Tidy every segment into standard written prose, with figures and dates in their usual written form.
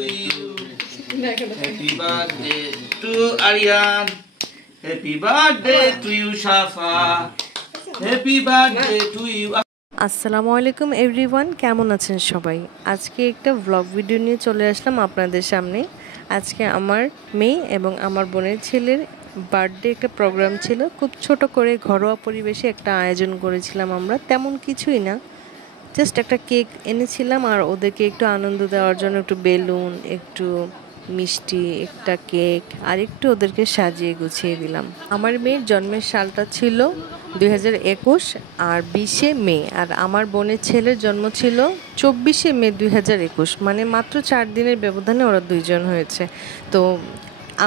you. Happy birthday to Aryan. Happy birthday to you, Shafa. Happy birthday to you. আসসালামু আলাইকুম everyone, কেমন আছেন সবাই? আজকে একটা ব্লগ ভিডিও নিয়ে চলে আসলাম আপনাদের সামনে। আজকে আমার মেয়ে এবং আমার বোনের ছেলের বার্থডে একটা প্রোগ্রাম ছিল। খুব ছোট করে ঘরোয়া পরিবেশে একটা আয়োজন করেছিলাম আমরা, তেমন কিছুই না, জাস্ট একটা কেক এনেছিলাম আর ওদেরকে একটু আনন্দ দেওয়ার জন্য একটু বেলুন, একটু মিষ্টি, একটা কেক আর একটু ওদেরকে সাজিয়ে গুছিয়ে দিলাম। আমার মেয়ের জন্মের সালটা ছিল 2021 আর 20শে মে, আর আমার বোনের ছেলের জন্ম ছিল 24শে মে 2021, মানে মাত্র 4 দিনের ব্যবধানে ওরা দুইজন হয়েছে। তো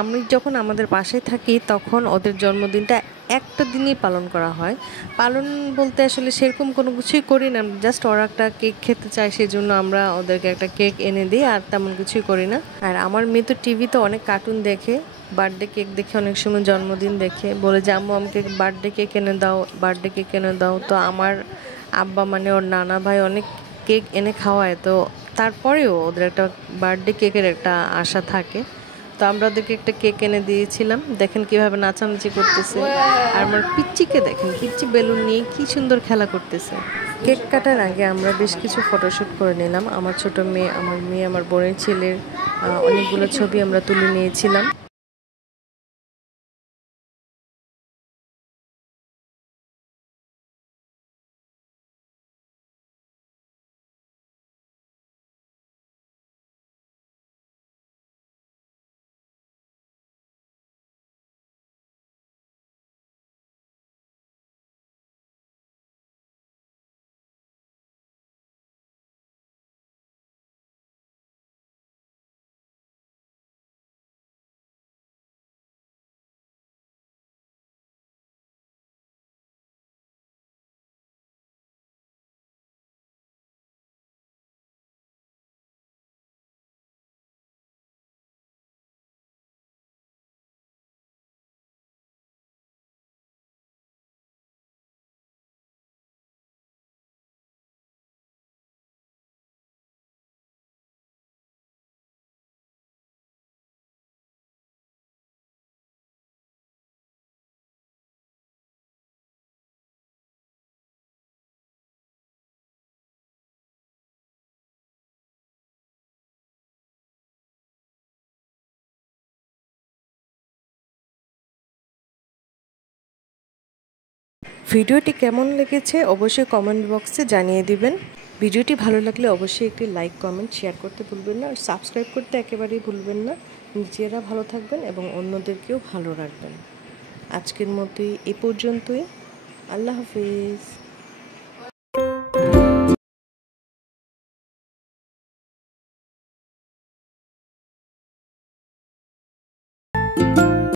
আমি যখন আমাদের পাশে থাকি তখন ওদের জন্মদিনটা একটা দিনই পালন করা হয়। পালন বলতে আসলে সেরকম কোনো কিছুই করি না, জাস্ট ওরা একটা কেক খেতে চায় সেই জন্য আমরা ওদেরকে একটা কেক এনে দিই, আর তেমন কিছুই করি না। আর আমার মেয়ে তো টিভিতে অনেক কার্টুন দেখে, বার্থডে কেক দেখে, অনেক সময় জন্মদিন দেখে, বলে যে আম্মু আমাকে বার্থডে কেক এনে দাও, বার্থডে কেক এনে দাও। তো আমার আব্বা মানে ওর নানা ভাই অনেক কেক এনে খাওয়ায়, তো তারপরেও ওদের একটা বার্থডে কেকের একটা আশা থাকে। তো আমরা ওদেরকে একটা কেক এনে দিয়েছিলাম। দেখেন কিভাবে নাচানাচি করতেছে, আর আমার পিচ্চিকে দেখেন, পিচ্চি বেলুন নিয়ে কি সুন্দর খেলা করতেছে। কেক কাটার আগে আমরা বেশ কিছু ফটোশ্যুট করে নিলাম। আমার ছোট মেয়ে, আমার বোনের ছেলের অনেকগুলো ছবি আমরা তুলে নিয়েছিলাম। ভিডিওটি কেমন লেগেছে অবশ্যই কমেন্ট বক্সে জানিয়ে দিবেন। ভিডিওটি ভালো লাগলে অবশ্যই একটি লাইক, কমেন্ট, শেয়ার করতে ভুলবেন না, আর সাবস্ক্রাইব করতে একেবারেই ভুলবেন না। নিজেরা ভালো থাকবেন এবং অন্যদেরকেও ভালো রাখবেন। আজকের মতোই এ পর্যন্তই। আল্লাহ হাফিজ।